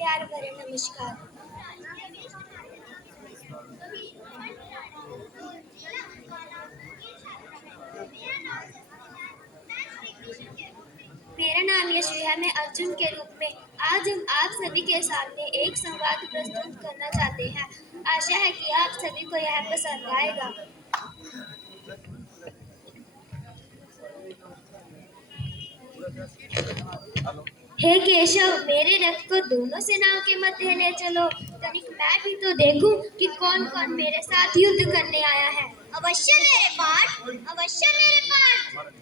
प्यार भरे नमस्कार। मेरा नाम यशवी है। मैं अर्जुन के रूप में आज हम आप सभी के सामने एक संवाद प्रस्तुत करना चाहते हैं। आशा है कि आप सभी को यह पसंद आएगा। हे केशव, मेरे रथ को दोनों सेनाओं के मध्य ले चलो। तनिक मैं भी तो देखूं कि कौन कौन मेरे साथ युद्ध करने आया है। अवश्य मेरे पास, अवश्य मेरे पास।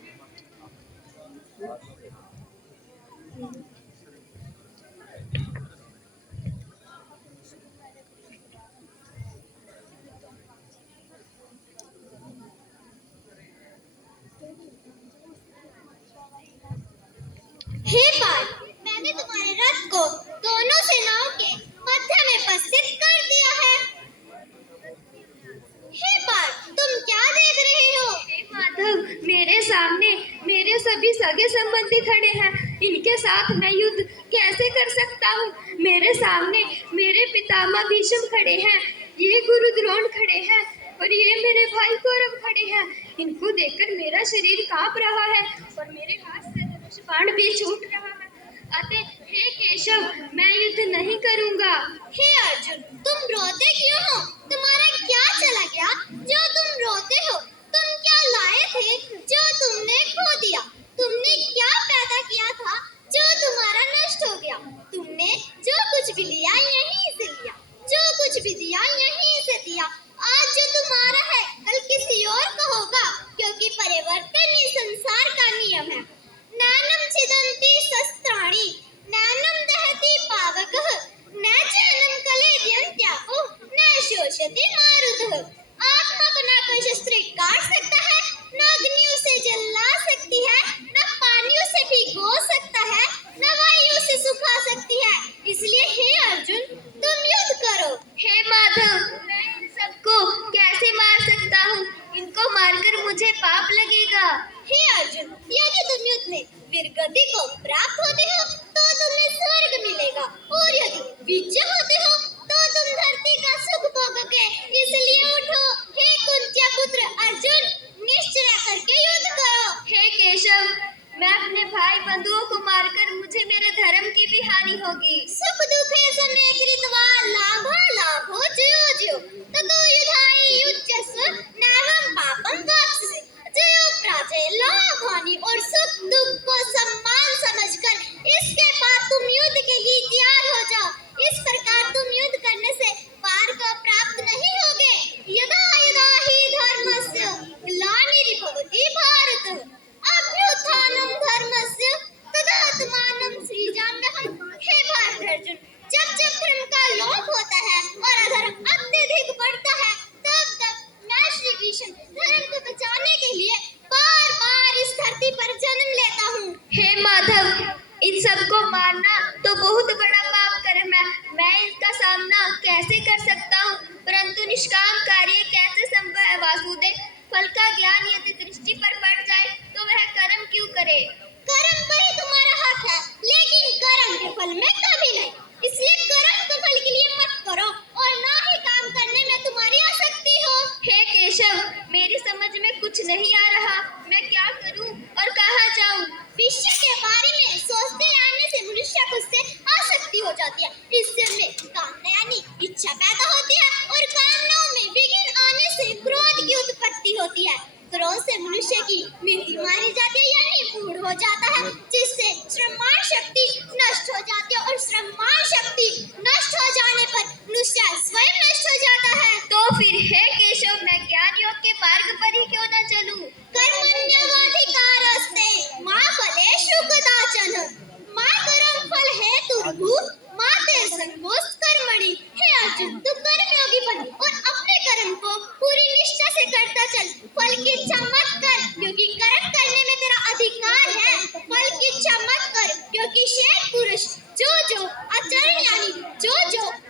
हे पार्थ, मैंने तुम्हारे रथ को दोनों सेनाओं के मध्य में उपस्थित कर दिया है। हे पार्थ, तुम क्या देख रहे हो? हे माधव, मेरे सामने मेरे सभी सगे संबंधी खड़े हैं। इनके साथ मैं युद्ध कैसे कर सकता हूँ? मेरे सामने मेरे पितामह भीष्म खड़े हैं, ये गुरु द्रोण खड़े हैं और ये मेरे भाई कौरव खड़े हैं। इनको देखकर मेरा शरीर कांप रहा है और मेरे हाथ से धनुष बाण भी छूट रहा है। अतः हे केशव, मैं युद्ध नहीं करूंगा। हे अर्जुन, तुम रोते क्यों हो? तुम्हारा क्या चला गया जो तुम रोते हो? तुम क्या लाए थे जो तुमने खो दिया? तुमने क्या पैदा किया था जो तुम्हारा नष्ट हो गया? तुमने जो कुछ भी लिया यहीं से लिया, जो कुछ भी दिया यहीं से दिया। आज जो तुम्हारा है कल किसी और को होगा, क्योंकि परिवर्तन ही संसार का नियम है। नैनम छिदन्ति शस्त्राणि, नैनम दहति पावकः, न चैनम कलेद्यन्त्यापो, न शोषयति मारुतः। आत्मा को न कोई शस्त्र काट सकता है, न अग्नि उसे जला सकती है, न पानी उसे भिगो सकता है, न वायु उसे सुखा सकती है। इसलिए हे अर्जुन, तुम युद्ध करो। हे माधव, मैं इन सबको कैसे मार सकता हूँ? इनको मारकर मुझे पाप लगेगा। हे अर्जुन, यदि तुम युद्ध में वीरगति को प्राप्त होते हो तो तुम्हें स्वर्ग मिलेगा, और यदि विजय होते हो तो तुम धरती का सुख भोगोगे। इसलिए उठो हे कुंती पुत्र अर्जुन, निश्चय करके युद्ध करो। हे केशव, मैं अपने भाई बंधुओं को मारकर मुझे मेरे धर्म की भी हानि होगी। सुख दुखे समे कृत्वा लाभा लाभो जयो जयो, ततो युधाय युज्यस्व नैवं पापं वाप्स्यसि। जयो पराजय लाभ हानि और सुख दुख को सम्मान समझकर इसके बाद तुम युद्ध के लिए तैयार हो जाओ। इस प्रकार तुम युद्ध करने से पार को प्राप्त नहीं होगे। यदा यदा हि धर्मस्य ग्लानिर्भवति भारत, अभ्युत्थानं धर्मस्य तदात्मानं सृजाम्यहम्। हे भारत अर्जुन, जब जब धर्म का लोप होता है और अधर्म अत्यधिक बढ़ता है, तब तब मैं श्री कृष्ण धर्म को बचाने के लिए बार बार इस धरती पर जन्म लेता हूँ। हे माधव, इन सबको मारना तो बहुत बड़ा पाप कर्म है। मैं इसका सामना कैसे कर सकता हूँ? परंतु निष्काम कार्य कैसे संभव है वासुदेव? फल का ज्ञान यदि दृष्टि पर पड़ जाए तो वह कर्म क्यों करे? कर्म पर ही तुम्हारा हक है, लेकिन कर्म के फल में कभी नहीं। इसलिए कर्म के फल के लिए मत करो और ना ही काम करने में तुम्हारी आसक्ति हो। हे केशव, मेरी समझ में कुछ नहीं आ रहा। मैं क्या करूं और कहाँ जाऊं? विषय के बारे में सोचते रहने से मनुष्य को उससे आसक्ति हो जाती है। इससे में कामना यानी इच्छा पैदा होती है और कामनाओं में विघ्न आने से क्रोध की उत्पत्ति होती है। क्रोध से मनुष्य की मृत्यु मारी जाती है यानी मूढ़ हो जाता है, जिससे श्रममान शक्ति नष्ट हो जाती है और श्रममान शक्ति नष्ट हो जाने पर मनुष्य स्वयं नष्ट हो जाता है। तो फिर हे केशव, मैं ज्ञान योग के मार्ग पर ही क्यों न चलूं? कर्मण्यवाधिकारस्ते मा फलेषु कदाचन, मा कर्म फल हेतुर्भु मा ते संगोऽस्ति कर्मणि। हे अर्जुन, तू कर्मयोगी बन और अपने कर्म को पूरी निष्ठा से करता चल। फल की इच्छा मत कर, क्योंकि कर्म करने में तेरा अधिकार है। फल की इच्छा मत कर, क्योंकि शेष पुरुष जो आचरण यानी जो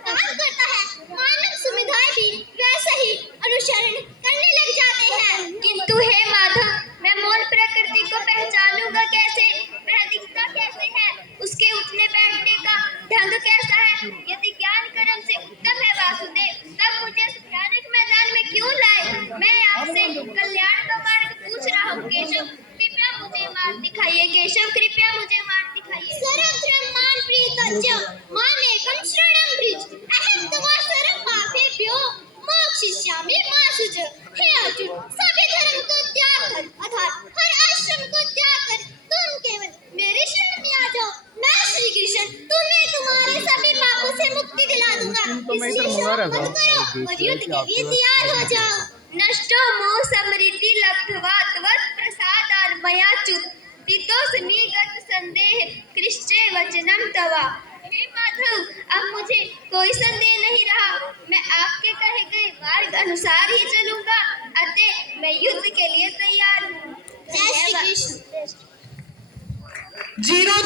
काम करता है, मानव सुविधाएं भी वैसा ही अनुसरण करने लग जाते हैं। किंतु हे माधव, मैं मूल प्रकृति को पहचानूंगा कैसे? वह दिखता कैसे है? उसके उठने बैठने का ढंग कैसा है? यदि ज्ञान कर्म से उत्तम है वासुदेव, तब मुझे इस भयानक मैदान में क्यों लाए? मैं आपसे कल्याण का मार्ग पूछ रहा हूँ केशव, कृपया मुझे मार्ग दिखाइए। केशव, कृपया मुझे मार्ग दिखाइए। सर्वब्रह्माण्ड प्रीतस्य मामेकं शरणं व्रज अहं तव सर्व पापेभ्यो मोक्षयिष्यामि मा शुच। हे अर्जुन, सभी धर्म को त्याग कर अर्थात हर आश्रम को त्याग कर तुम केवल मेरे शरण में आ जाओ। मैं श्री कृष्ण तुम्हें तुम्हारे सभी पापों से मुक्ति दिला दूंगा। इसलिए शोक मत करो और युद्ध के लिए तैयार हो जाओ। नष्टो मोह समृद्धि लब्ध्वा त्वत् प्रसादान् मया च्युत तितोऽस्मि गत संदेह कृष्णे वचनं तव। हे माधव, अब मुझे कोई संदेह नहीं रहा। मैं आपके कहे गए मार्ग अनुसार ही चलूंगा, अतः मैं युद्ध के लिए तैयार हूँ। जय श्री कृष्ण। जीरो